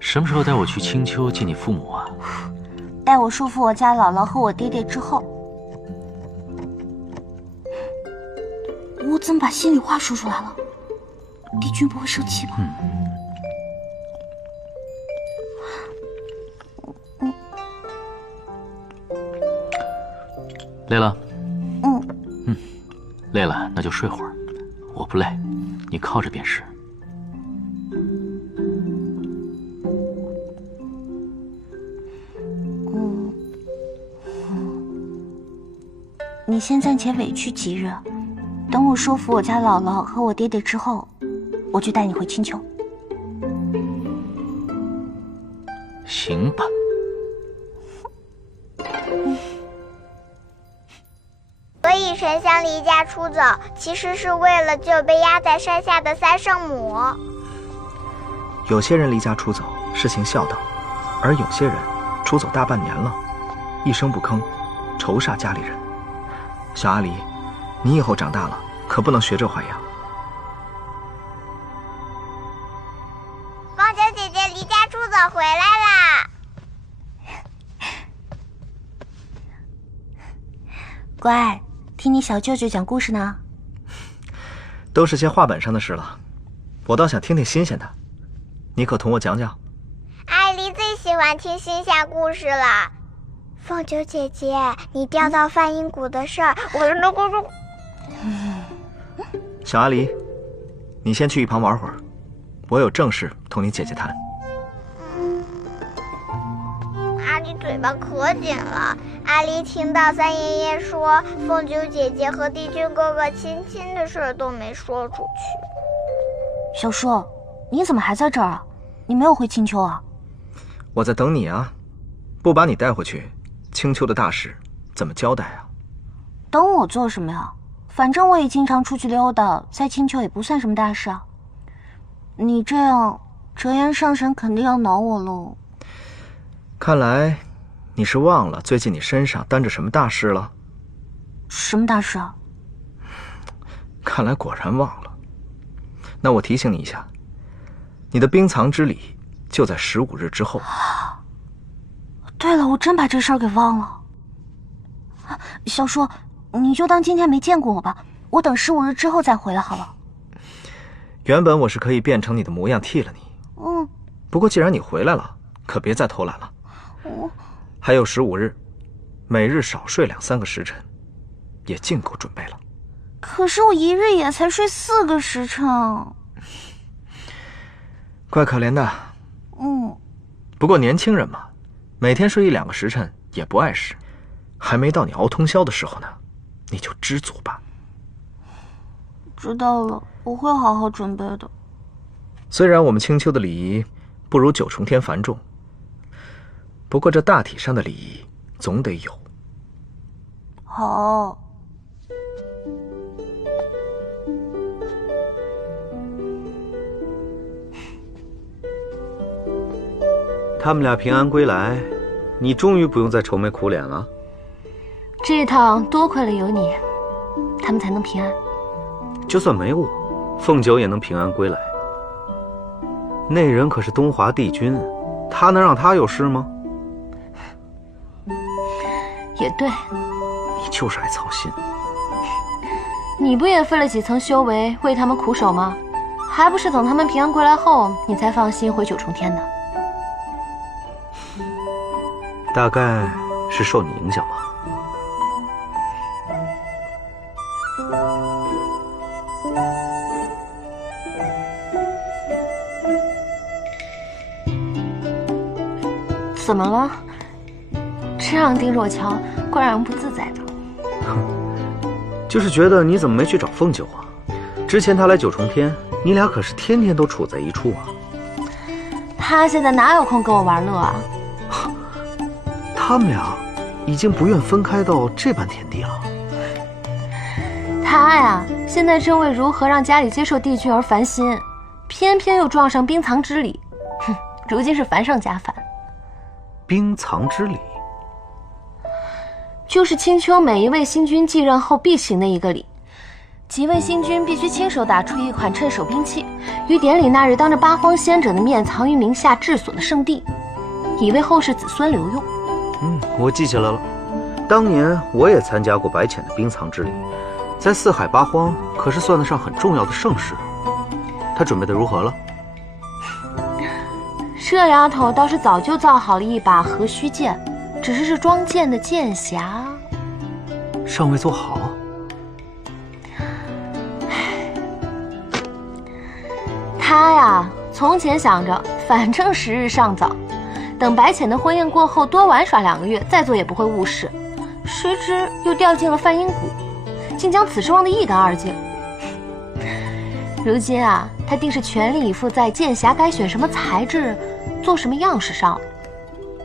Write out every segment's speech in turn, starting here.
什么时候带我去青丘见你父母啊？待我说服我家姥姥和我爹爹之后。我怎么把心里话说出来了？帝君不会生气吧？累了？累了那就睡会儿，我不累，你靠着便是。你先暂且委屈几日，等我说服我家姥姥和我爹爹之后，我就带你回青丘。行吧。所以沉香离家出走，其实是为了救被压在山下的三圣母。有些人离家出走是行孝道，而有些人出走大半年了，一声不吭，仇煞家里人。小阿离，你以后长大了可不能学这花样。凤九姐姐离家出走回来啦！乖，听你小舅舅讲故事呢。都是些话本上的事了，我倒想听听新鲜的，你可同我讲讲。阿离最喜欢听新鲜故事了。凤九姐姐，你掉到梵音谷的事儿，小阿离，你先去一旁玩会儿，我有正事同你姐姐谈。阿离嘴巴可紧了。阿离听到三爷爷说凤九姐姐和帝君哥哥亲亲的事都没说出去。小叔，你怎么还在这儿啊？你没有回青丘啊？我在等你啊，不把你带回去，青丘的大事怎么交代啊？等我做什么呀？反正我也经常出去溜达，在青丘也不算什么大事啊。你这样，折颜上神肯定要恼我喽。看来你是忘了最近你身上担着什么大事了？什么大事啊？看来果然忘了。那我提醒你一下，你的冰藏之礼就在15日之后。对了，我真把这事儿给忘了。小叔，你就当今天没见过我吧，我等15日之后再回来好了。原本我是可以变成你的模样替了你，不过既然你回来了，可别再偷懒了。还有15日，每日少睡2-3个时辰，也尽够准备了。可是我一日也才睡4个时辰。怪可怜的。不过年轻人嘛，每天睡1-2个时辰也不碍事，还没到你熬通宵的时候呢，你就知足吧。知道了，我会好好准备的。虽然我们青丘的礼仪不如九重天繁重，不过这大体上的礼仪总得有。好。他们俩平安归来，你终于不用再愁眉苦脸了。这一趟多亏了有你，他们才能平安。就算没我，凤九也能平安归来。那人可是东华帝君，他能让他有事吗？也对，你就是爱操心。你不也费了几层修为为他们苦守吗？还不是等他们平安归来后，你才放心回九重天的。大概是受你影响吧。怎么了？这样盯着我瞧，怪让人不自在的。就是觉得你怎么没去找凤九啊？之前他来九重天，你俩可是天天都处在一处啊。他现在哪有空跟我玩乐啊？他们俩已经不愿分开到这般田地了。他呀，现在正为如何让家里接受帝君而烦心，偏偏又撞上冰藏之礼，哼，如今是烦上加烦。冰藏之礼，就是青丘每一位新君继任后必行的一个礼，几位新君必须亲手打出一款趁手兵器，于典礼那日当着八方仙者的面藏于名下治所的圣地，以为后世子孙留用。我记起来了，当年我也参加过白浅的冰藏之礼，在四海八荒可是算得上很重要的盛事。他准备的如何了？这丫头倒是早就造好了一把和须剑，只是装剑的剑匣尚未做好。他呀，从前想着反正时日尚早，等白浅的婚宴过后多玩耍2个月，再做也不会误事。谁知又掉进了梵音谷，竟将此事忘得一干二净。如今啊，他定是全力以赴在剑匣该选什么材质、做什么样式上了，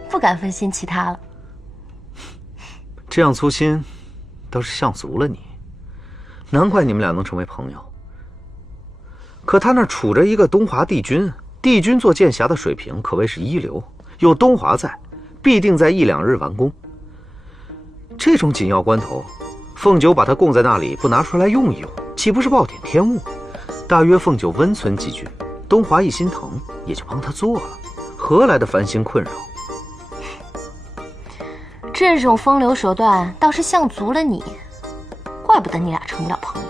不敢分心其他了。这样粗心，倒是像足了你。难怪你们俩能成为朋友。可他那杵着一个东华帝君，帝君做剑匣的水平可谓是一流，有东华在，必定在1、2日完工。这种紧要关头，凤九把它供在那里，不拿出来用一用，岂不是暴殄天物？大约凤九温存几句，东华一心疼，也就帮他做了，何来的烦心困扰？这种风流手段倒是像足了你，怪不得你俩成不了朋友。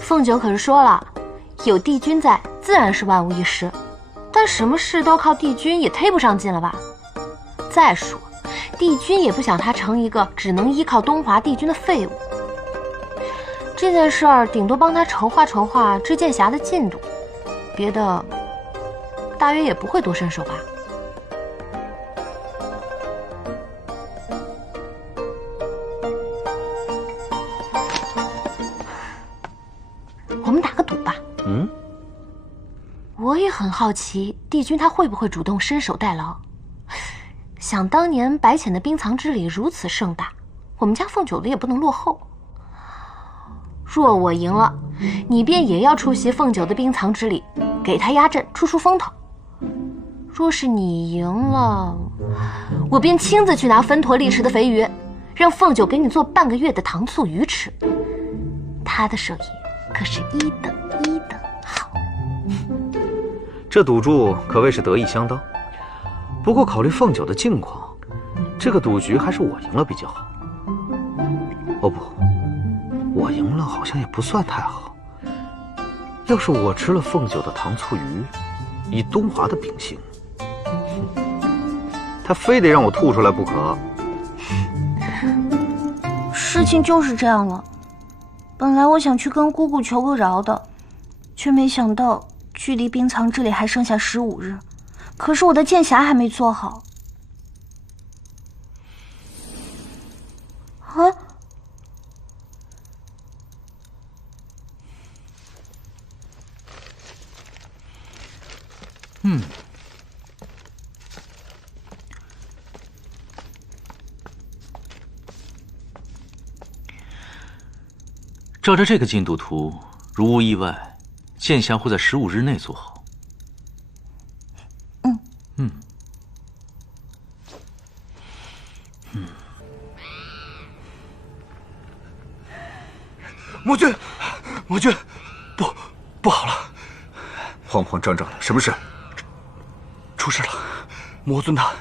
凤九可是说了，有帝君在，自然是万无一失。但什么事都靠帝君，也忒不上劲了吧？再说，帝君也不想他成一个只能依靠东华帝君的废物。这件事儿顶多帮他筹划筹划织剑匣的进度，别的大约也不会多伸手吧。我们打个赌吧。我也很好奇，帝君他会不会主动伸手代劳？想当年白浅的冰藏之礼如此盛大，我们家凤九的也不能落后。若我赢了，你便也要出席凤九的冰藏之礼，给他压阵，出风头。若是你赢了，我便亲自去拿分坨利池的肥鱼，让凤九给你做半个月的糖醋鱼吃。他的手艺可是1等1的好。这赌注可谓是得意相当。不过考虑凤九的境况，这个赌局还是我赢了比较好。哦不，我赢了好像也不算太好。要是我吃了凤九的糖醋鱼，以东华的秉性，他非得让我吐出来不可。事情就是这样了。本来我想去跟姑姑求个饶的，却没想到距离冰藏之礼还剩下15日，可是我的剑匣还没做好。啊！照着这个进度图，如无意外，剑匣会在15日内做好。魔君，魔君，不好了！慌慌张张的，什么事？出事了！魔尊他……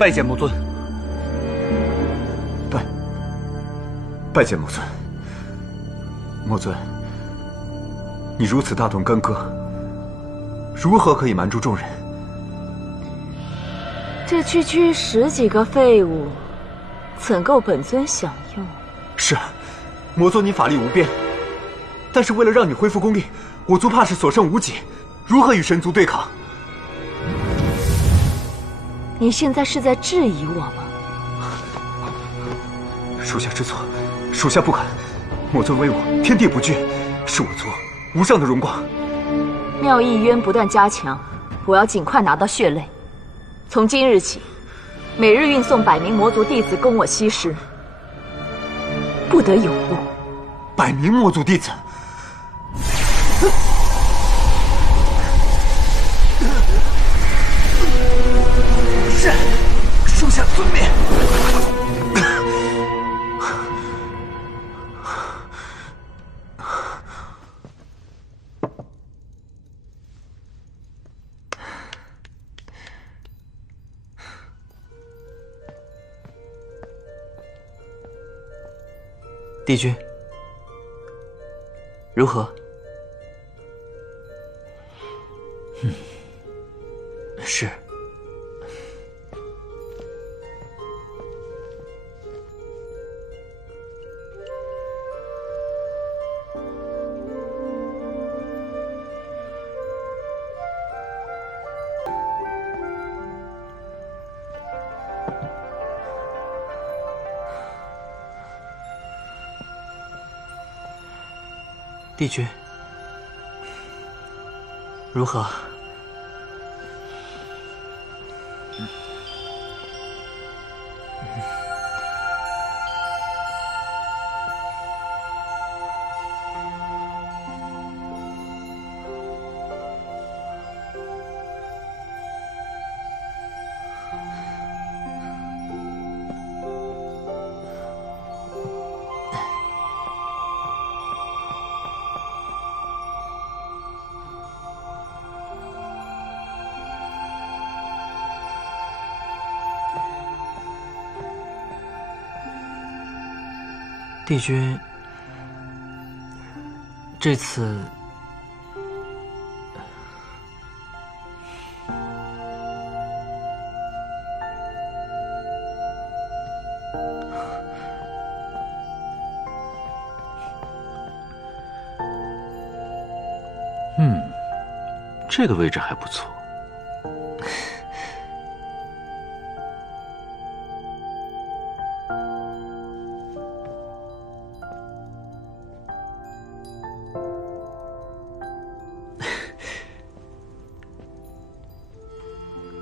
拜见魔尊。拜见魔尊。魔尊，你如此大动干戈，如何可以瞒住众人？这区区10几个废物，怎够本尊享用？是，魔尊你法力无边，但是为了让你恢复功力，我族怕是所剩无几，如何与神族对抗？你现在是在质疑我吗？属下知错，属下不敢。魔尊威武，天地不惧，是我族无上的荣光。妙意渊不断加强，我要尽快拿到血泪。从今日起，每日运送100名魔族弟子供我西施，不得有误。100名魔族弟子。是，属下遵命。帝君，如何？是。帝君，如何？帝君，这次这个位置还不错。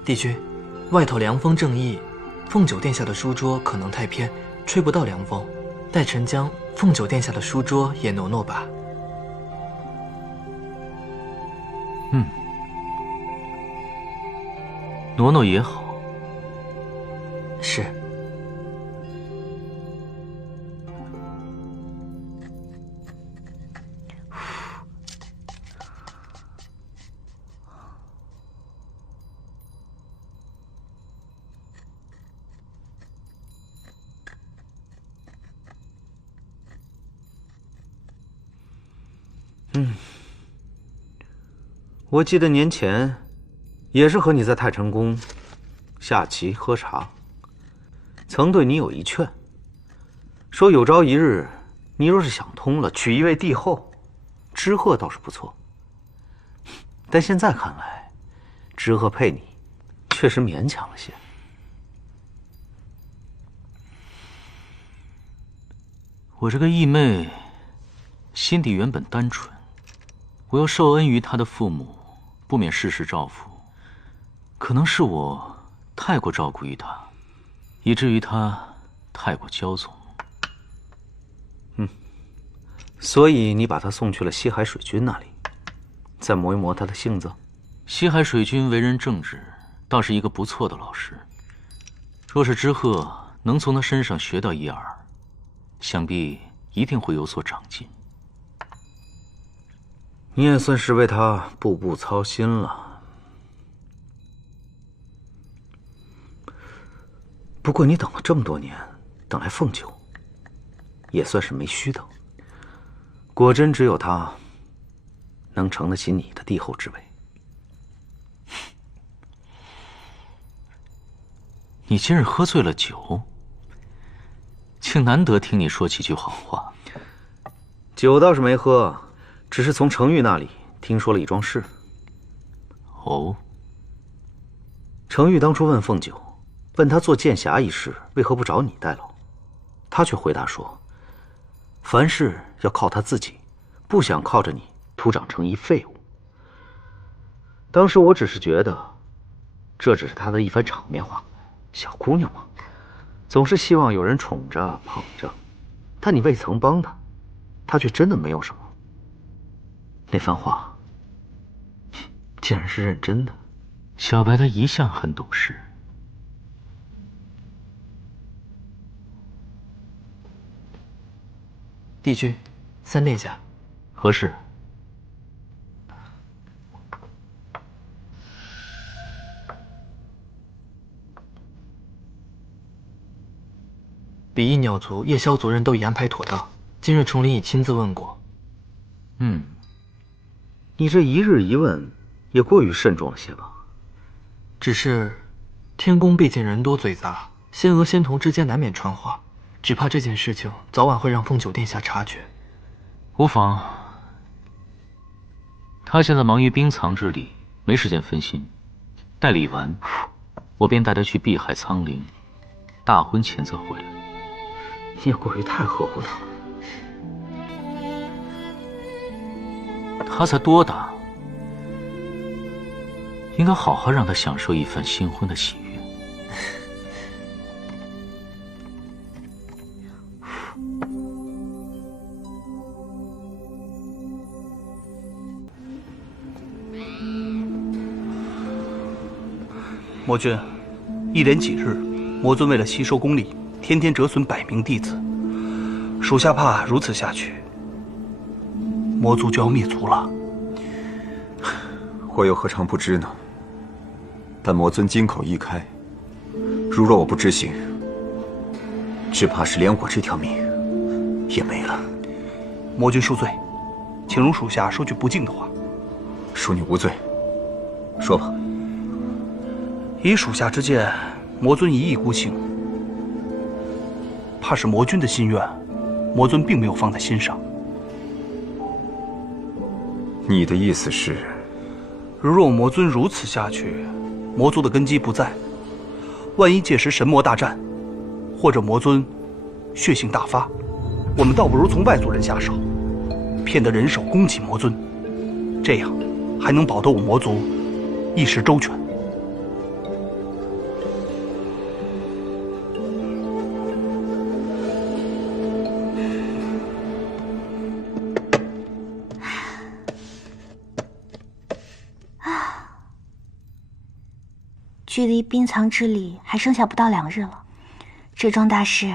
帝君，外头凉风正义，凤九殿下的书桌可能太偏，吹不到凉风。待臣将凤九殿下的书桌也挪挪吧。挪挪也好。是。我记得年前也是和你在太晨宫下棋喝茶，曾对你有一劝，说有朝一日你若是想通了，娶一位帝后，知鹤倒是不错。但现在看来，知鹤配你确实勉强了些。我这个义妹心底原本单纯，我又受恩于她的父母，不免事事照拂。可能是我太过照顾于她，以至于她太过骄纵。所以你把她送去了西海水君那里，再磨一磨她的性子。西海水君为人正直，倒是一个不错的老师。若是知鹤能从他身上学到一二，想必一定会有所长进。你也算是为他步步操心了。不过你等了这么多年，等来凤九，也算是没虚等。果真只有他能承得起你的帝后之位。你今日喝醉了酒，竟难得听你说几句好话。酒倒是没喝，只是从程昱那里听说了一桩事。哦。程昱当初问凤九，问他做剑侠一事为何不找你代劳，他却回答说，凡事要靠他自己，不想靠着你徒长成一废物。当时我只是觉得，这只是他的一番场面话，小姑娘嘛，总是希望有人宠着捧着，但你未曾帮他，他却真的没有什么。那番话，竟然是认真的。小白他一向很懂事。帝君，3殿下。何事？比翼鸟族、夜宵族人都已安排妥当，今日重林已亲自问过。你这一日一问，也过于慎重了些吧？只是，天宫毕竟人多嘴杂，仙娥仙童之间难免传话，只怕这件事情早晚会让凤九殿下察觉。无妨，他现在忙于冰藏之礼，没时间分心。待礼完，我便带他去碧海苍陵，大婚前则回来。你也过于太呵护他了。他才多大，应该好好让他享受一番新婚的喜悦。魔君，一连几日，魔尊为了吸收功力，天天折损100名弟子，属下怕如此下去，魔族就要灭族了。我又何尝不知呢？但魔尊金口一开，如若我不执行，只怕是连我这条命也没了。魔君恕罪，请容属下说句不敬的话。恕你无罪，说吧。以属下之见，魔尊一意孤行，怕是魔君的心愿，魔尊并没有放在心上。你的意思是？如若魔尊如此下去，魔族的根基不在，万一届时神魔大战，或者魔尊血性大发，我们倒不如从外族人下手，骗得人手攻击魔尊，这样还能保得我魔族一时周全。距离冰藏之礼还剩下不到2日了，这桩大事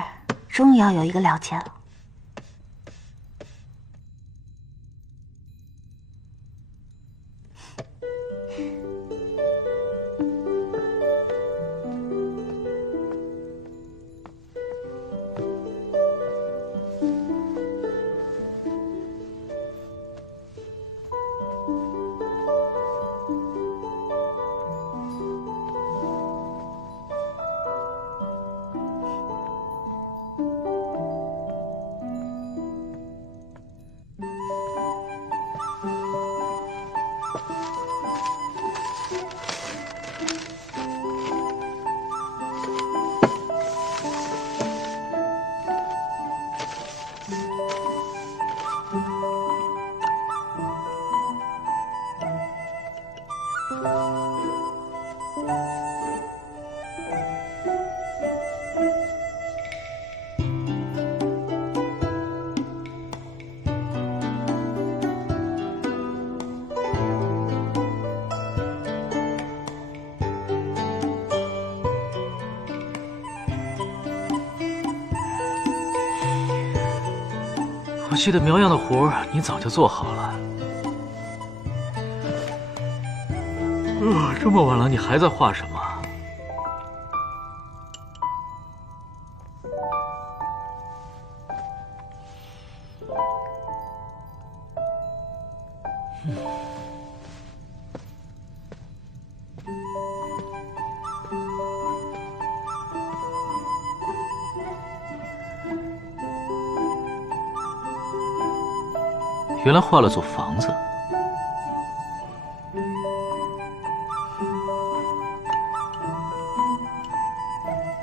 终于要有一个了结了。我记得苗样的活儿你早就做好了。这么晚了，你还在画什么？原来画了座房子。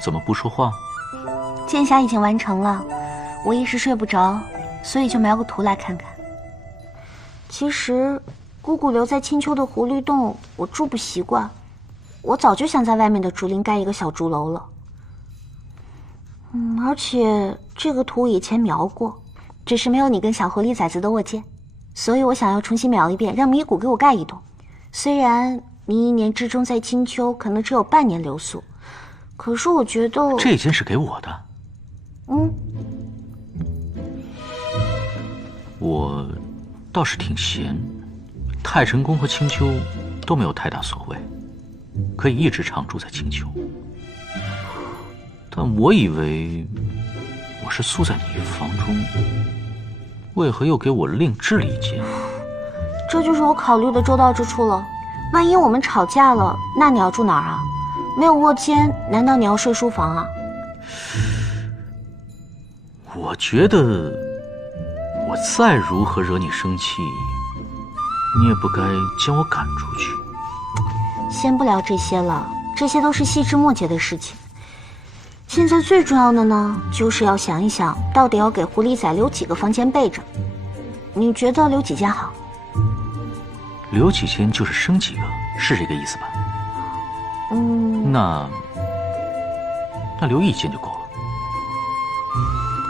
怎么不说话？剑侠已经完成了，我一时睡不着，所以就描个图来看看。其实，姑姑留在青丘的狐狸洞，我住不习惯。我早就想在外面的竹林盖一个小竹楼了。而且这个图以前描过，只是没有你跟小狐狸崽子的卧间，所以我想要重新描一遍，让米谷给我盖一栋。虽然你一年之中在青丘可能只有半年留宿，可是我觉得这间是给我的。我倒是挺闲，太晨宫和青丘都没有太大所谓，可以一直常住在青丘。但我以为我是宿在你房中，为何又给我另置了一间？这就是我考虑的周到之处了。万一我们吵架了，那你要住哪儿啊？没有卧间，难道你要睡书房啊？我觉得我再如何惹你生气，你也不该将我赶出去。先不聊这些了，这些都是细枝末节的事情。现在最重要的呢，就是要想一想，到底要给狐狸仔留几个房间备着。你觉得留几间好？留几间就是生几个，是这个意思吧？那留一间就够了。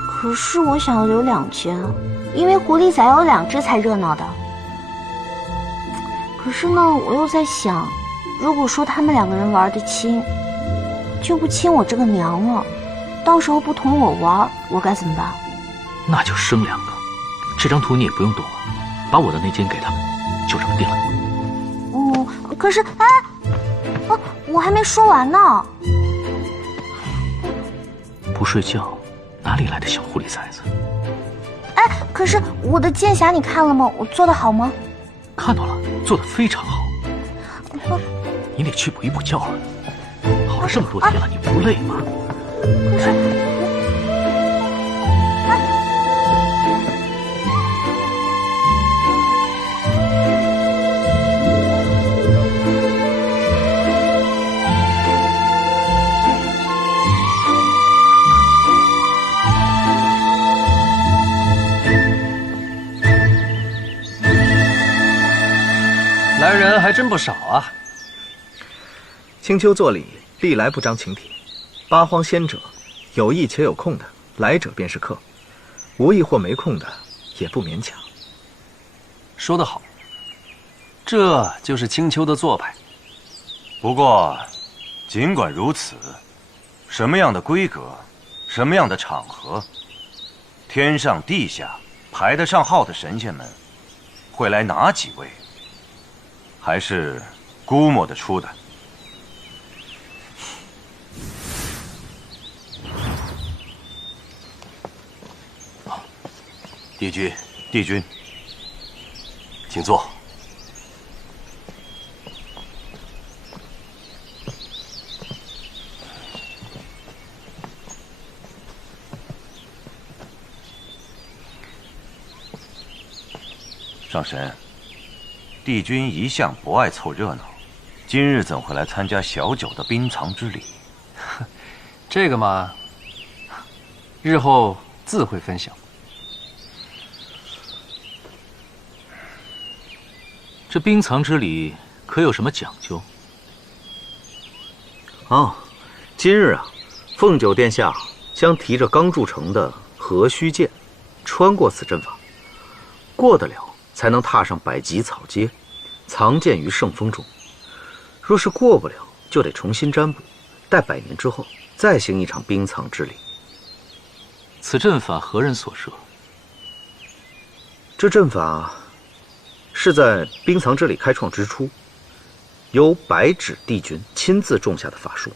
可是我想要留2间，因为狐狸仔要有2只才热闹的。可是呢，我又在想，如果说他们2个人玩得亲，就不亲我这个娘了，到时候不同我玩，我该怎么办？那就生2个。这张图你也不用动了，把我的那间给他们，就这么定了。可是我还没说完呢。不睡觉，哪里来的小狐狸崽子？可是我的剑匣你看了吗？我做得好吗？看到了，做得非常好。你得去补一补觉了。好了这么多天了，你不累吗？可是来人还真不少啊。青丘作礼，历来不张请帖。八荒仙者，有意且有空的，来者便是客；无意或没空的，也不勉强。说得好，这就是青丘的做派。不过，尽管如此，什么样的规格，什么样的场合，天上地下排得上号的神仙们，会来哪几位？还是估摸得出的。帝君，帝君，请坐。上神，帝君一向不爱凑热闹，今日怎会来参加小九的冰藏之礼？这个嘛，日后自会分享。这冰藏之礼可有什么讲究？今日啊，凤九殿下将提着刚铸成的何须剑，穿过此阵法，过得了才能踏上百级草阶，藏剑于圣峰中。若是过不了，就得重新占卜，待100年之后再行一场冰藏之礼。此阵法何人所设？这阵法是在冰藏之礼开创之初，由白纸帝君亲自种下的法术。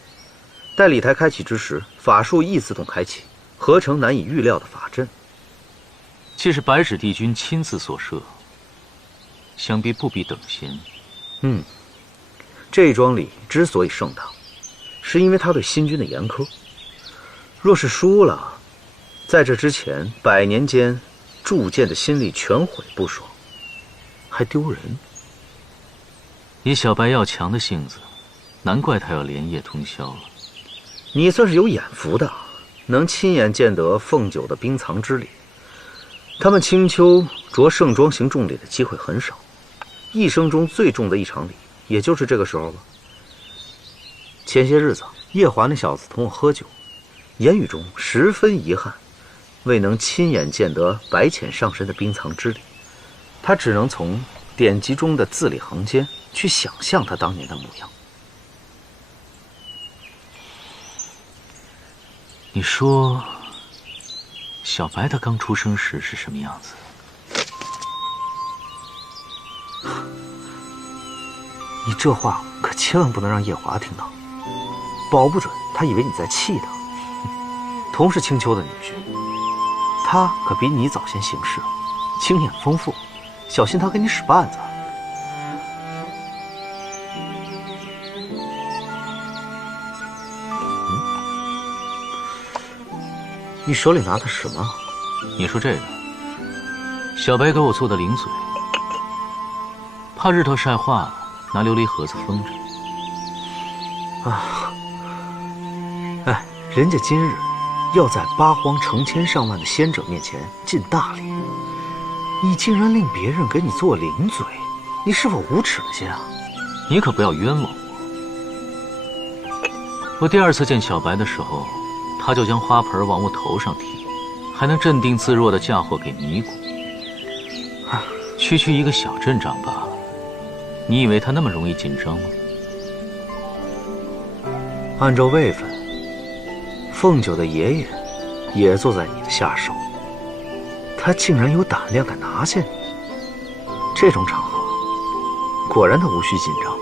待礼台开启之时，法术亦自动开启，合成难以预料的法阵。既是白纸帝君亲自所设，想必不比等闲。这桩礼之所以盛大，是因为他对新君的严苛。若是输了，在这之前100年间铸剑的心力全毁不爽，还丢人。以小白要强的性子，难怪他要连夜通宵了。你算是有眼福的，能亲眼见得凤九的冰藏之礼。他们青丘着盛装行重礼的机会很少，一生中最重的一场礼，也就是这个时候吧。前些日子，夜华那小子同我喝酒，言语中十分遗憾，未能亲眼见得白浅上身的冰藏之礼，他只能从典籍中的字里行间去想象他当年的模样。你说，小白他刚出生时是什么样子？你这话可千万不能让夜华听到，保不准他以为你在气他。同是青丘的女婿，他可比你早先行事，经验丰富，小心他给你使绊子。你手里拿的什么？你说这个，小白给我做的零嘴，怕日头晒化了，拿琉璃盒子封着。啊，哎，人家今日要在八荒成千上万的仙者面前尽大礼，你竟然令别人给你做零嘴，你是否无耻了些啊？你可不要冤枉我。我第二次见小白的时候，他就将花盆往我头上踢，还能镇定自若的嫁祸给尼姑。区区一个小阵仗罢了，你以为他那么容易紧张吗？按照位分，凤九的爷爷也坐在你的下手，他竟然有胆量敢拿下你，这种场合，果然他无需紧张。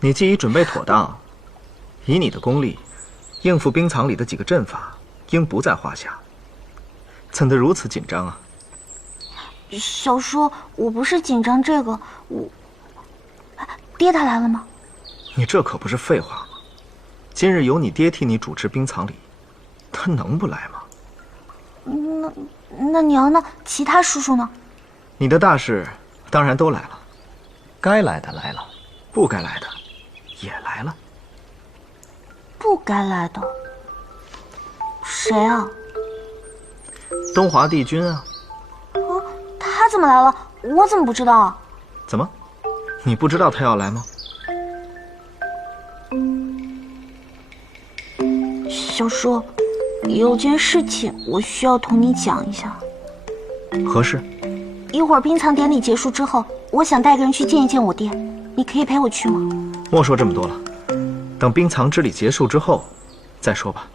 你既已准备妥当，以你的功力，应付冰藏里的几个阵法，应不在话下。怎得如此紧张啊？小叔，我不是紧张这个，爹他来了吗？你这可不是废话吗？今日由你爹替你主持冰藏礼，他能不来吗？那娘呢？其他叔叔呢？你的大事当然都来了，该来的来了，不该来的也来了。不该来的谁啊？东华帝君啊。他怎么来了？我怎么不知道啊？怎么，你不知道他要来吗？小叔，有件事情我需要同你讲一下。何事？一会儿冰藏典礼结束之后，我想带个人去见一见我爹，你可以陪我去吗？莫说这么多了，等冰藏之礼结束之后再说吧。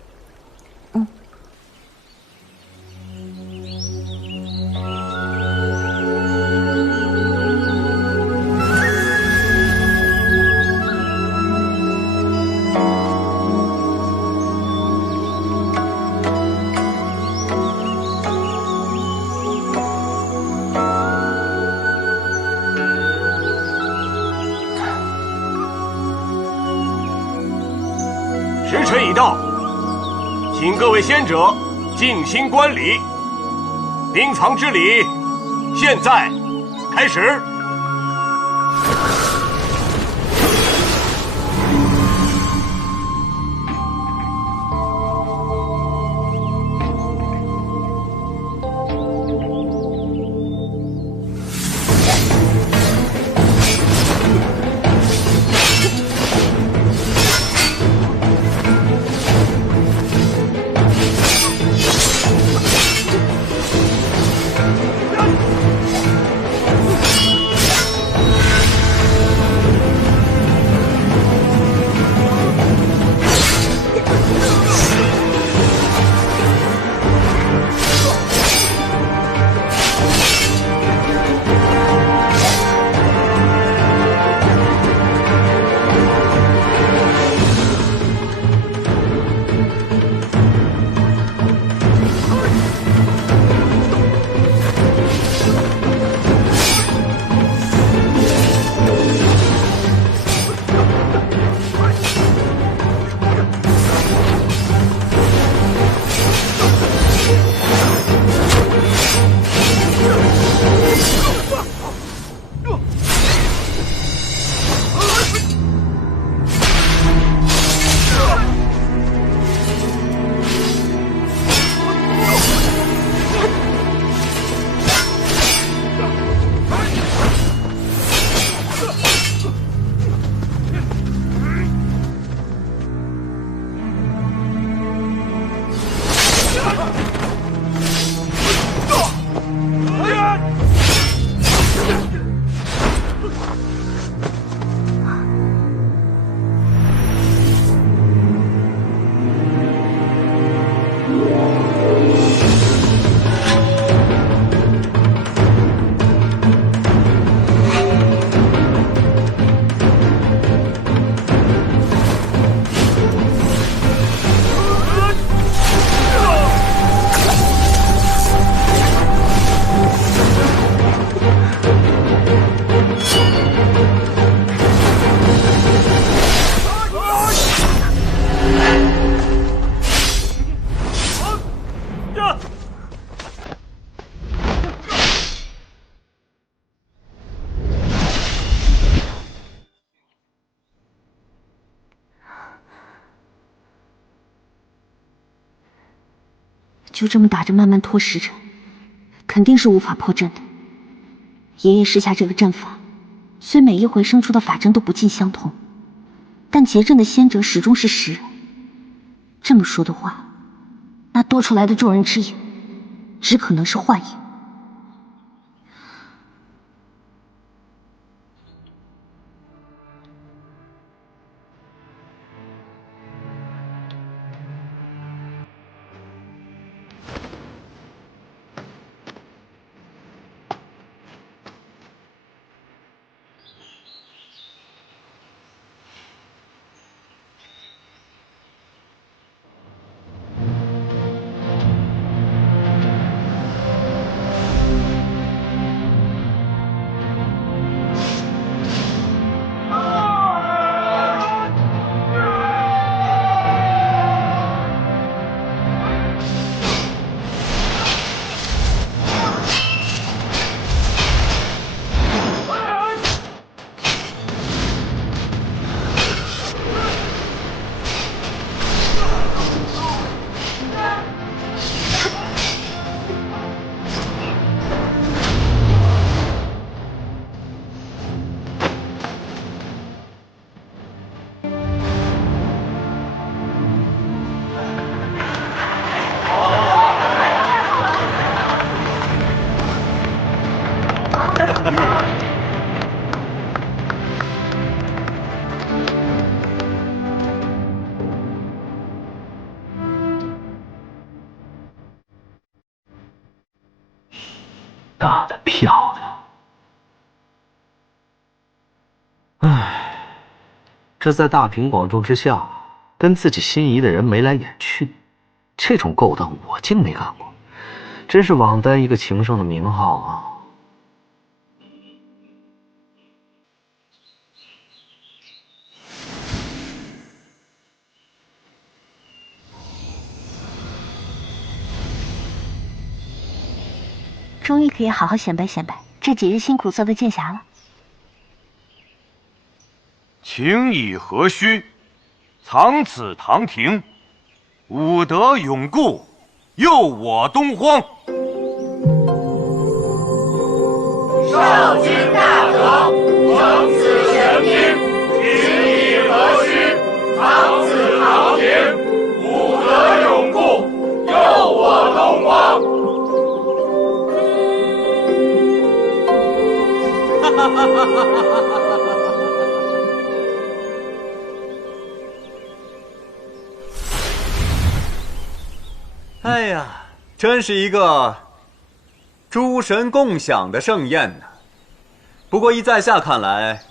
时辰已到，请各位仙者静心观礼。冰藏之礼，现在开始。就这么打着慢慢拖时辰，肯定是无法破阵的。爷爷施下这个阵法，虽每一回生出的法阵都不尽相同，但结阵的先者始终是10人。这么说的话，那多出来的众人之影，只可能是幻影。打得漂亮！唉，这在大庭广众之下跟自己心仪的人眉来眼去，这种勾当我竟没干过，真是枉担一个情圣的名号啊！终于可以好好显摆显摆这几日辛苦做的剑侠了。情义何须？藏此堂庭，武德永固，佑我东荒。少君大德，承此神明，情义何须？藏此堂庭，武德永固，佑我东荒。哎呀，真是一个诸神共享的盛宴呢。不过依在下看来，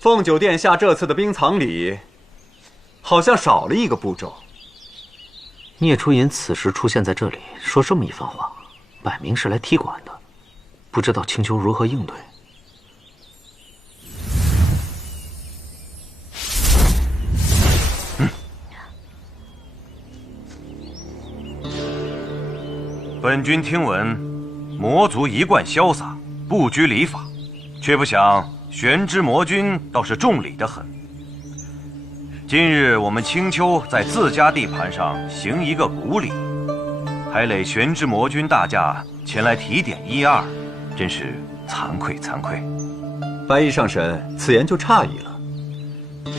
凤九殿下这次的冰藏礼好像少了一个步骤。聂初隐此时出现在这里，说这么一番话，摆明是来踢馆的，不知道青丘如何应对。本君听闻，魔族一贯潇洒，不拘礼法，却不想玄之魔君倒是重礼得很。今日我们青丘在自家地盘上行一个古礼，还累玄之魔君大驾前来提点一二，真是惭愧惭愧。白衣上神，此言就诧异了。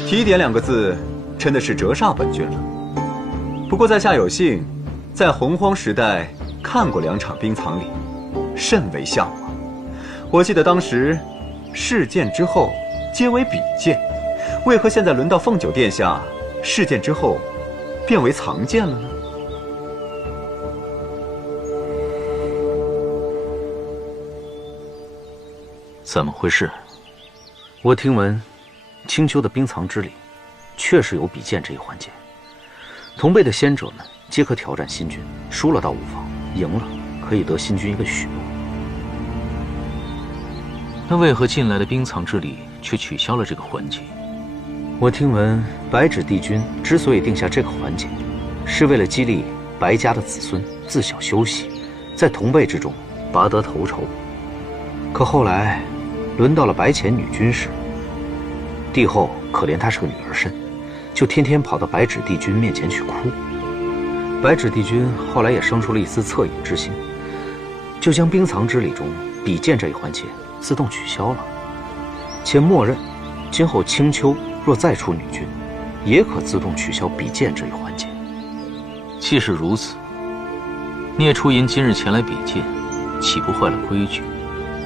提点2个字，真的是折煞本君了。不过在下有幸，在洪荒时代看过2场冰藏礼，甚为向往。我记得当时事件之后皆为比剑，为何现在轮到凤九殿下，事件之后变为藏剑了呢？怎么回事？我听闻，青丘的冰藏之礼，确实有比剑这一环节。同辈的仙者们皆可挑战新君，输了到无妨，赢了可以得新君一个许诺。那为何近来的冰藏之礼却取消了这个环节？我听闻白纸帝君之所以定下这个环节，是为了激励白家的子孙自小修习，在同辈之中拔得头筹。可后来轮到了白浅女君时，帝后可怜她是个女儿身，就天天跑到白纸帝君面前去哭。白纸帝君后来也生出了一丝恻隐之心，就将冰藏之礼中比剑这一环节自动取消了，且默认今后青丘若再出女君，也可自动取消比剑这一环节。既是如此，聂初吟今日前来比剑，岂不坏了规矩？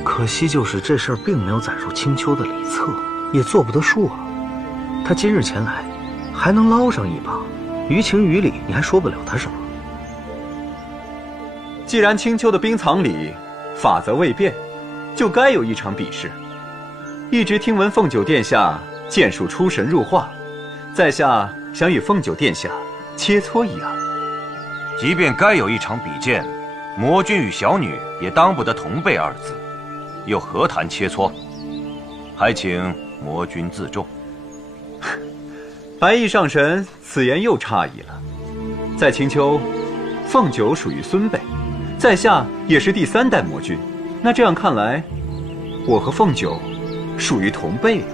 可惜就是这事儿并没有载入青丘的礼册，也做不得数啊。他今日前来，还能捞上一把，于情于理，你还说不了他什么。既然青丘的冰藏礼法则未变，就该有一场比试。一直听闻凤九殿下剑术出神入化，在下想与凤九殿下切磋一二。即便该有一场比剑，魔君与小女也当不得同辈二字，又何谈切磋？还请魔君自重。白衣上神此言又诧异了。在青丘，凤九属于孙辈，在下也是第3代魔君，那这样看来，我和凤九属于同辈了。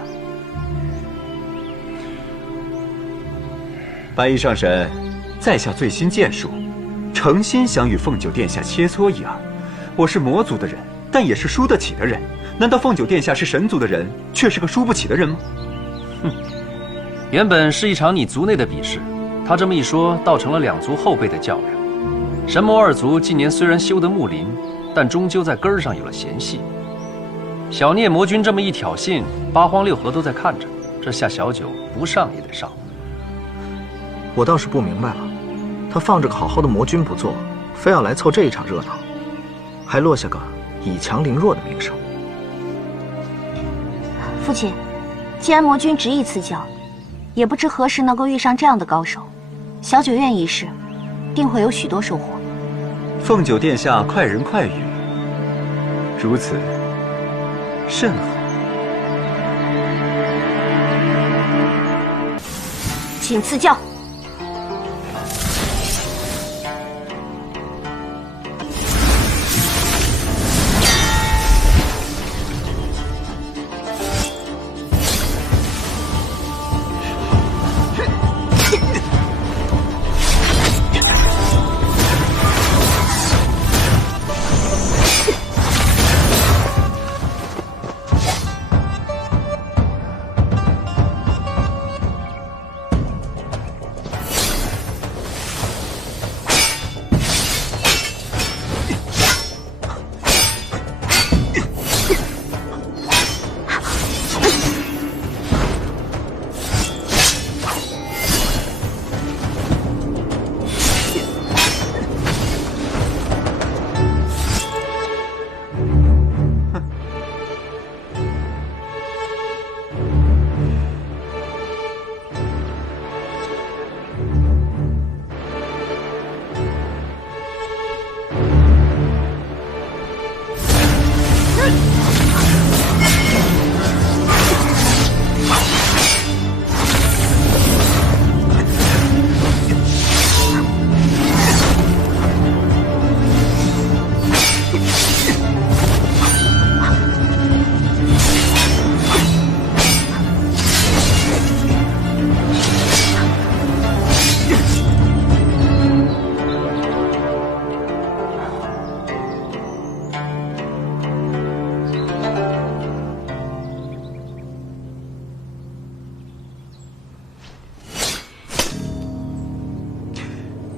白衣上神，在下最新剑术，诚心想与凤九殿下切磋一二。我是魔族的人，但也是输得起的人。难道凤九殿下是神族的人，却是个输不起的人吗？哼，原本是一场你族内的比试，他这么一说，倒成了2族后辈的较量。神魔2族近年虽然修得木林，但终究在根儿上有了嫌隙。小聂魔君这么一挑衅，8荒6合都在看着，这下小九不上也得上。我倒是不明白了，他放着个好好的魔君不做，非要来凑这一场热闹，还落下个以强凌弱的名声。父亲，既然魔君执意赐教，也不知何时能够遇上这样的高手。小九愿一试，定会有许多收获。凤九殿下快人快语，如此甚好。请赐教。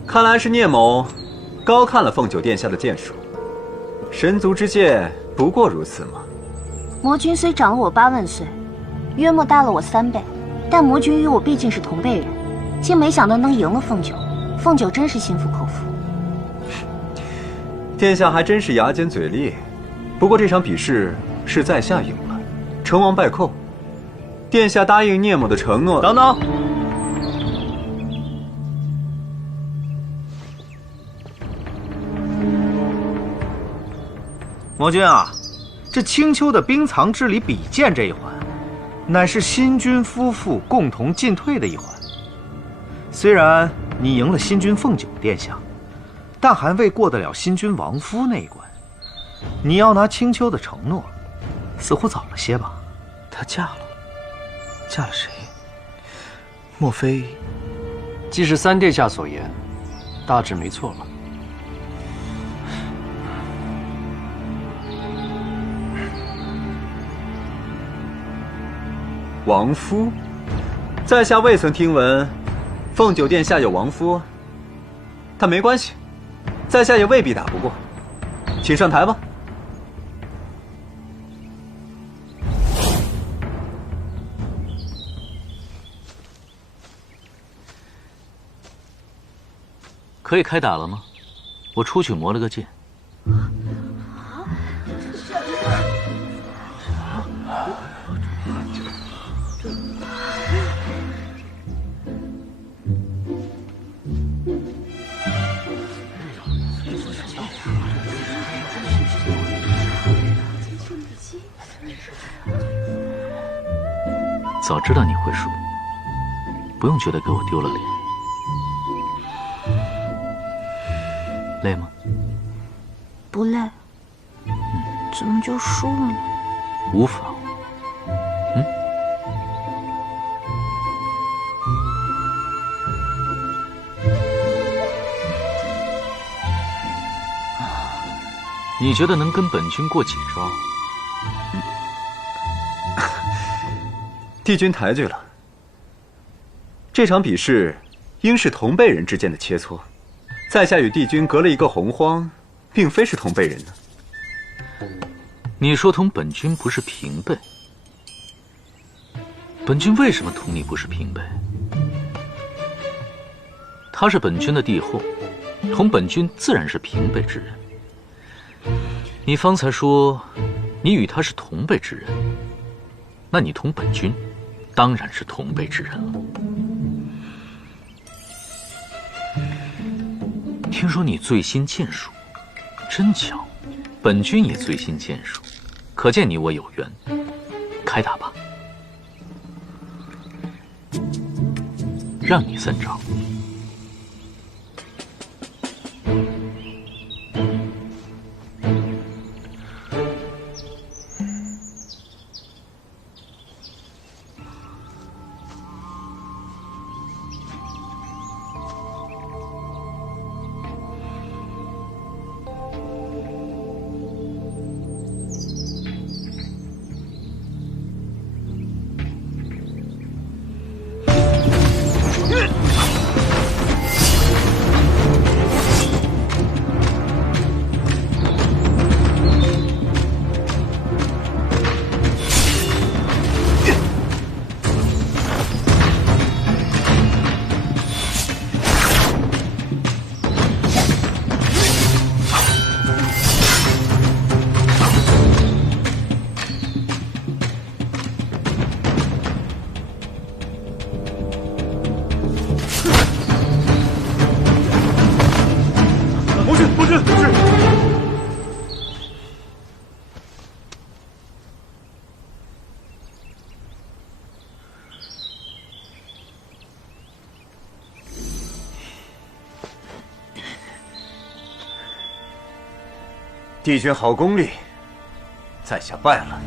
看来是聂某高看了凤九殿下的剑术。神族之剑不过如此嘛。魔君虽长了我8万岁，约莫大了我3倍，但魔君与我毕竟是同辈人，竟没想到能赢了凤九。凤九真是心服口服。殿下还真是牙尖嘴利。不过这场比试是在下赢了，成王败寇。殿下答应聂某的承诺。等等。魔君啊，这青丘的冰藏之礼比剑这一环，乃是新君夫妇共同进退的一环。虽然你赢了新君凤九殿下，但还未过得了新君王夫那一关。你要拿青丘的承诺，似乎早了些吧？她嫁了，嫁了谁？莫非？既是3殿下所言，大致没错了。王夫，在下未曾听闻凤九殿下有王夫，但没关系，在下也未必打不过，请上台吧。可以开打了吗？我出去磨了个剑。早知道你会输，不用觉得给我丢了脸。累吗？不累。怎么就输了呢？无妨。你觉得能跟本君过几招？帝君抬举了。这场比试应是同辈人之间的切磋，在下与帝君隔了一个洪荒，并非是同辈人呢。你说同本君不是平辈，本君为什么同你不是平辈？他是本君的帝后，同本君自然是平辈之人。你方才说你与他是同辈之人，那你同本君当然是同辈之人了。听说你醉心剑术，真巧，本君也醉心剑术，可见你我有缘。开打吧，让你3招。帝君好功力，在下败了。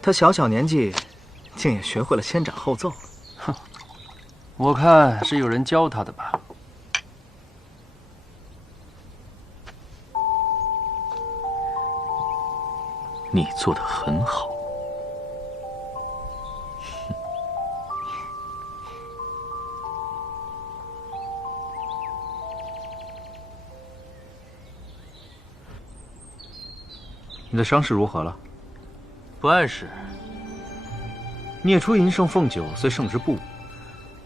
他小小年纪，竟也学会了先斩后奏了。哼，我看是有人教他的吧。你做得很好。你的伤势如何了？不碍事。孽出银圣凤九虽胜之不武，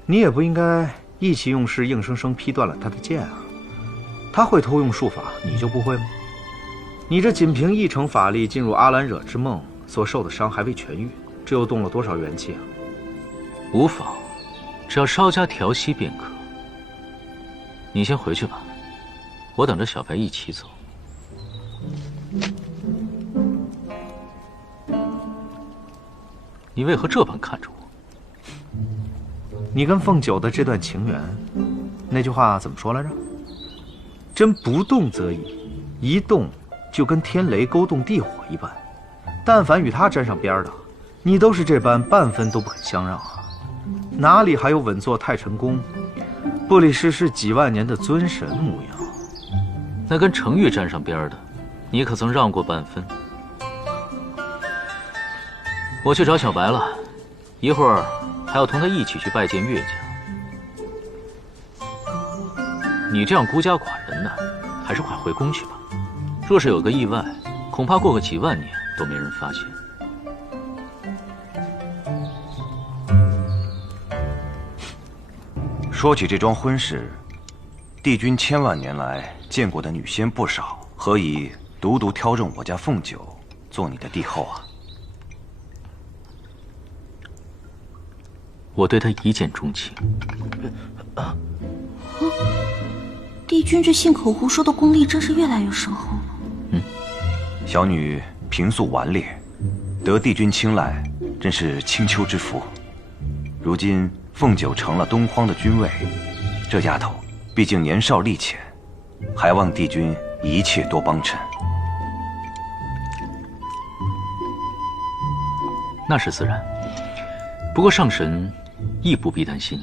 你也不应该意气用事，硬生生劈断了他的剑啊！他会偷用术法，你就不会吗？你这仅凭一成法力进入阿兰惹之梦所受的伤还未痊愈，这又动了多少元气啊？无妨，只要稍加调息便可。你先回去吧，我等着小白一起走。你为何这般看着我？你跟凤九的这段情缘，那句话怎么说来着？真不动则已，一动就跟天雷勾动地火一般。但凡与他沾上边的，你都是这般半分都不肯相让啊！哪里还有稳坐太晨宫、不理世事几万年的尊神模样？那跟程昱沾上边的，你可曾让过半分？我去找小白了，一会儿还要同他一起去拜见岳家。你这样孤家寡人的，还是快回宫去吧。若是有个意外，恐怕过个几万年都没人发现。说起这桩婚事，帝君千万年来见过的女仙不少，何以独独挑中我家凤九做你的帝后啊？我对她一见钟情。帝君这信口胡说的功力真是越来越深厚了。小女平素顽劣，得帝君青睐，真是青丘之福。如今凤九成了东荒的君位，这丫头毕竟年少力浅，还望帝君一切多帮衬。那是自然，不过上神亦不必担心。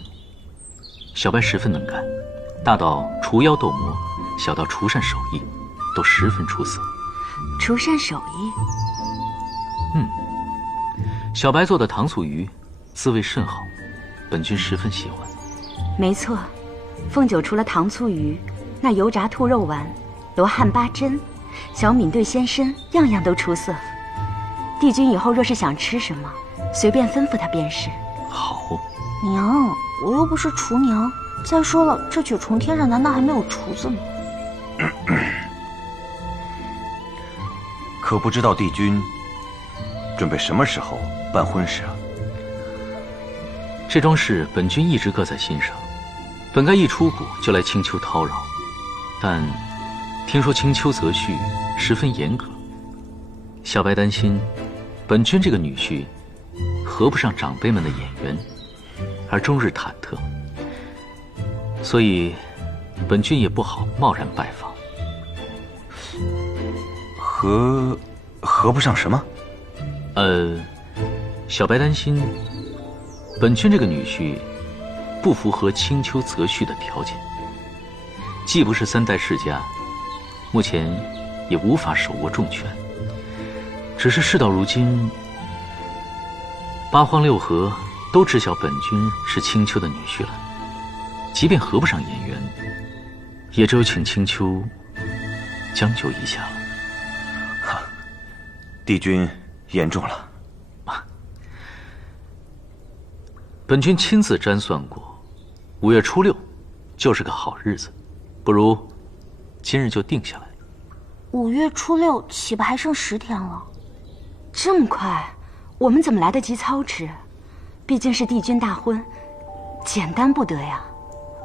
小白十分能干，大到除妖斗魔，小到除善手艺，都十分出色。除善手艺？小白做的糖醋鱼，滋味甚好，本君十分喜欢。没错，凤九除了糖醋鱼，那油炸兔肉丸、罗汉八珍、小敏兑鲜参，样样都出色。帝君以后若是想吃什么，随便吩咐他便是。好。娘，我又不是厨娘。再说了，这九重天上难道还没有厨子吗？可不知道帝君准备什么时候办婚事啊？这桩事本君一直搁在心上，本该一出谷就来青丘叨扰，但听说青丘择婿十分严格，小白担心本君这个女婿合不上长辈们的眼缘，而终日忐忑，所以本君也不好贸然拜访。合不上什么？小白担心本君这个女婿不符合青丘择婿的条件，既不是三代世家，目前也无法手握重权。只是事到如今，八荒六合都知晓本君是青丘的女婿了，即便合不上眼缘，也只有请青丘将就一下了。帝君言重了。本君亲自占算过，5月初6就是个好日子，不如今日就定下来。5月初6岂不还剩10天了？这么快，我们怎么来得及操持？毕竟是帝君大婚，简单不得呀。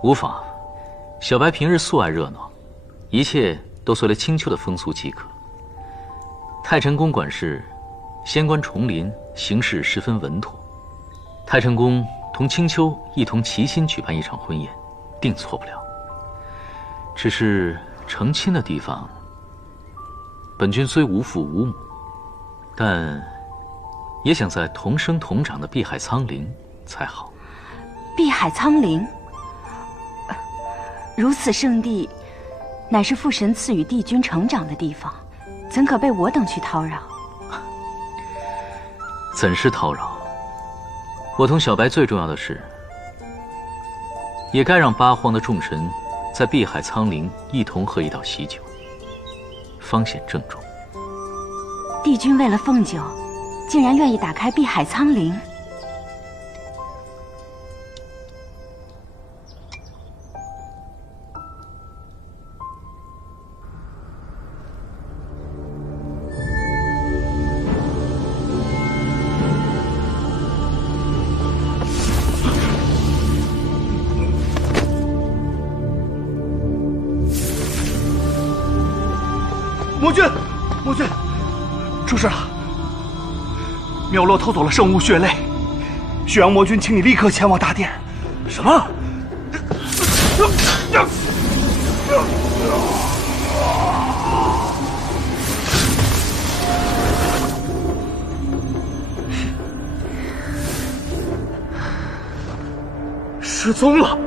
无妨，小白平日素爱热闹，一切都随了青丘的风俗即可。太晨宫管事，仙官重临，行事十分稳妥。太晨宫同青丘一同齐心举办一场婚宴，定错不了。只是成亲的地方，本君虽无父无母，但也想在同生同长的碧海苍陵才好。碧海苍陵，如此圣地，乃是父神赐予帝君成长的地方，怎可被我等去叨扰？怎是叨扰？我同小白最重要的事，也该让八荒的众神在碧海苍陵一同喝一道喜酒，方显郑重。帝君为了凤九，竟然愿意打开碧海苍陵。魔君，出事了！苗洛偷走了圣物血泪，血阳魔君，请你立刻前往大殿，什么？失踪了！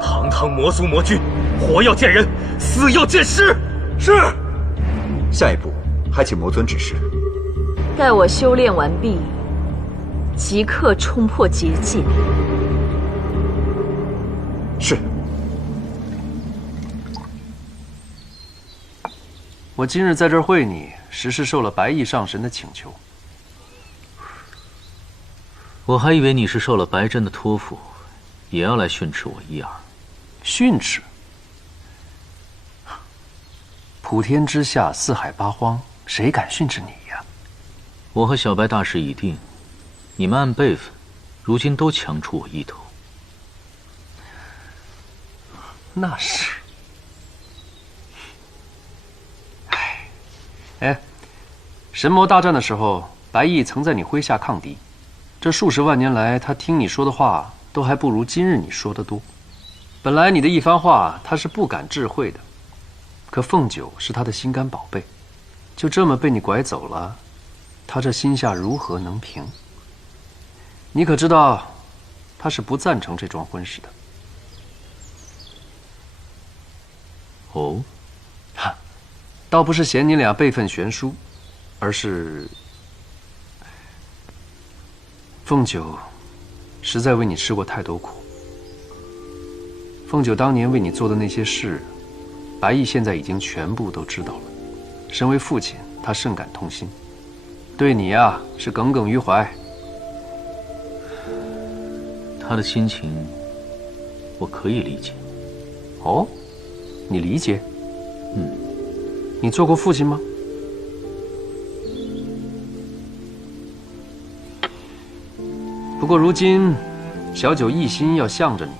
堂堂魔族魔君，活要见人，死要见尸。是。下一步，还请魔尊指示。待我修炼完毕，即刻冲破结界。是。我今日在这儿会你，实是受了白翼上神的请求。我还以为你是受了白真的托付，也要来训斥我一二。训斥？普天之下，四海八荒，谁敢训斥你呀？我和小白大势已定，你们按辈分，如今都强出我一头。那是。哎，神魔大战的时候，白翼曾在你麾下抗敌。这数十万年来，他听你说的话，都还不如今日你说的多。本来你的一番话，他是不敢智慧的。可凤九是他的心肝宝贝，就这么被你拐走了，他这心下如何能平？你可知道，他是不赞成这桩婚事的。哦，哈，倒不是嫌你俩辈分悬殊，而是凤九实在为你吃过太多苦。凤九当年为你做的那些事，白毅现在已经全部都知道了。身为父亲，他甚感痛心，对你呀是耿耿于怀。他的心情，我可以理解。哦，你理解？嗯。你做过父亲吗？不过如今，小九一心要向着你，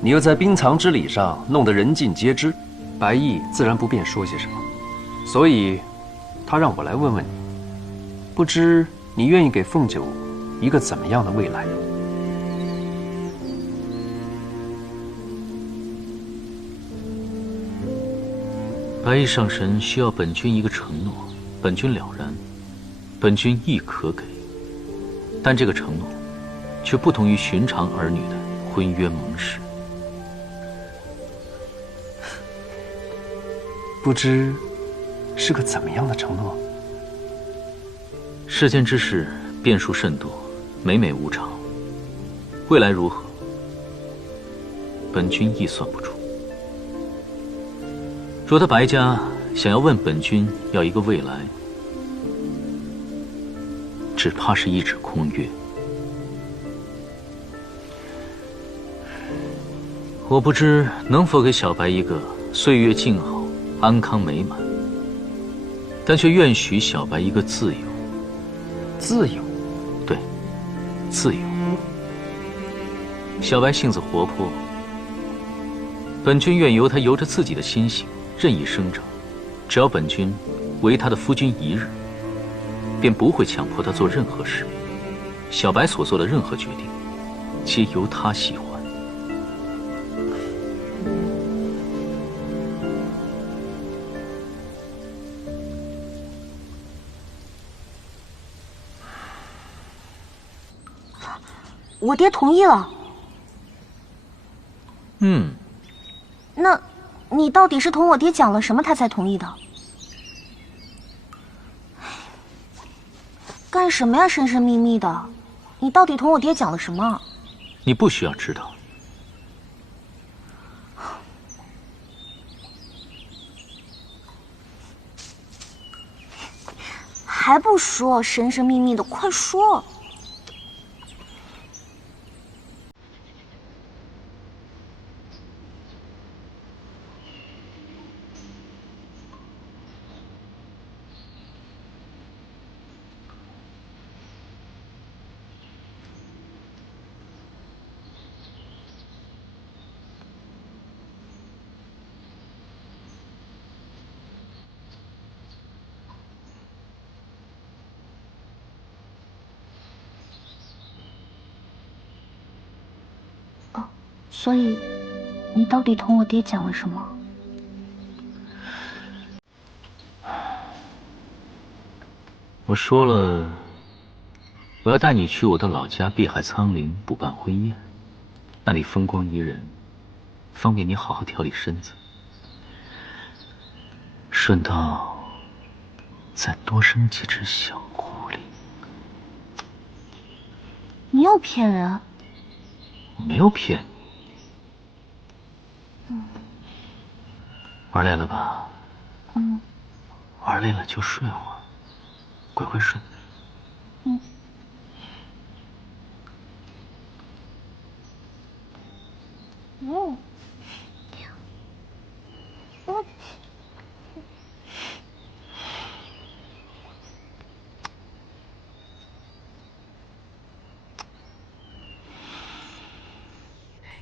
你又在冰藏之礼上弄得人尽皆知，白毅自然不便说些什么，所以，他让我来问问你，不知你愿意给凤九一个怎么样的未来？白衣上神需要本君一个承诺，本君了然，本君亦可给。但这个承诺，却不同于寻常儿女的婚约盟誓。不知是个怎么样的承诺？世间之事变数甚多，每每无常。未来如何，本君亦算不出。若他白家想要问本君要一个未来，只怕是一纸空约。我不知能否给小白一个岁月静好、安康美满，但却愿许小白一个自由。自由？对，自由。小白性子活泼，本君愿由他由着自己的心性任意生长，只要本君为他的夫君一日，便不会强迫他做任何事。小白所做的任何决定，皆由他喜欢。我爹同意了。嗯，那你到底是同我爹讲了什么，他才同意的？干什么呀，神神秘秘的？你到底同我爹讲了什么？你不需要知道。还不说，神神秘秘的，快说！所以，你到底同我爹讲了什么？我说了，我要带你去我的老家碧海苍陵补办婚宴，那里风光宜人，方便你好好调理身子。顺道再多生几只小狐狸。你又骗人！我没有骗你。玩累了吧？玩累了就睡会儿，乖乖睡。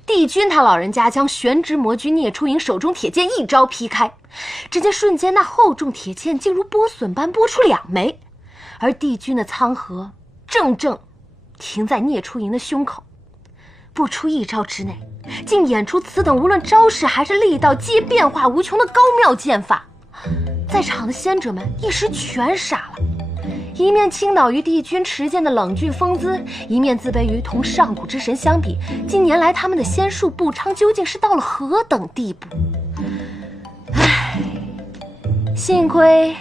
帝君他老人家将玄之魔君聂初莹手中铁剑一招劈开，只见瞬间那厚重铁剑竟如剥笋般剥出2枚，而帝君的苍河正停在聂初莹的胸口。不出1招之内，竟演出此等无论招式还是力道皆变化无穷的高妙剑法。在场的仙者们一时全傻了，一面倾倒于帝君持剑的冷峻风姿，一面自卑于同上古之神相比，近年来他们的仙术不昌究竟是到了何等地步？唉，幸亏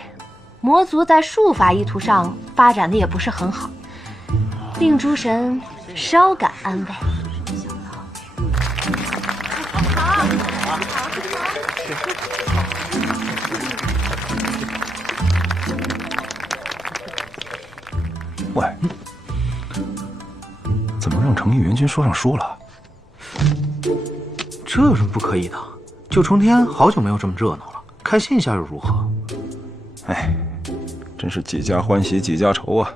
魔族在术法意图上发展的也不是很好，令诸神稍感安慰。喂，怎么让程玉元君说上书了？这有什么不可以的？九重天好久没有这么热闹了，开心一下又如何？哎，真是几家欢喜几家愁啊！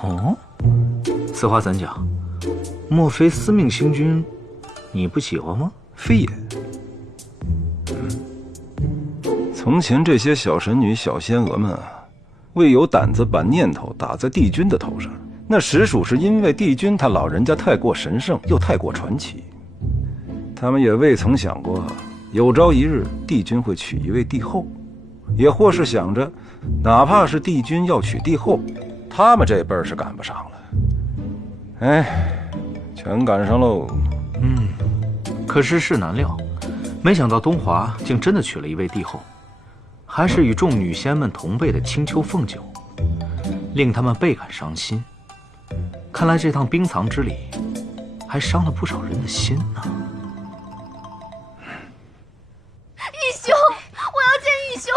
哦，此话怎讲？莫非司命星君你不喜欢吗？非也。从前这些小神女、小仙娥们啊，未有胆子把念头打在帝君的头上，那实属是因为帝君他老人家太过神圣，又太过传奇。他们也未曾想过，有朝一日帝君会娶一位帝后，也或是想着，哪怕是帝君要娶帝后，他们这辈儿是赶不上了。哎，全赶上喽。可世事难料，没想到东华竟真的娶了一位帝后，还是与众女仙们同辈的青丘凤九，令他们倍感伤心。看来这趟冰藏之礼，还伤了不少人的心呢。义兄，我要见义兄。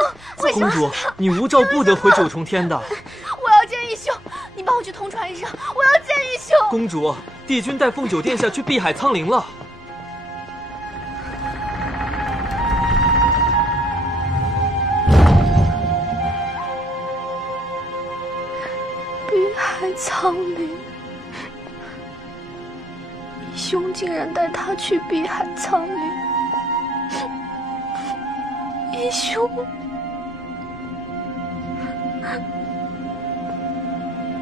公主，你无诏不得回九重天的。我要见义兄，你帮我去通传一声，我要见义兄。公主，帝君带凤九殿下去碧海苍陵了。碧海苍陵，义兄竟然带他去碧海苍陵。义兄，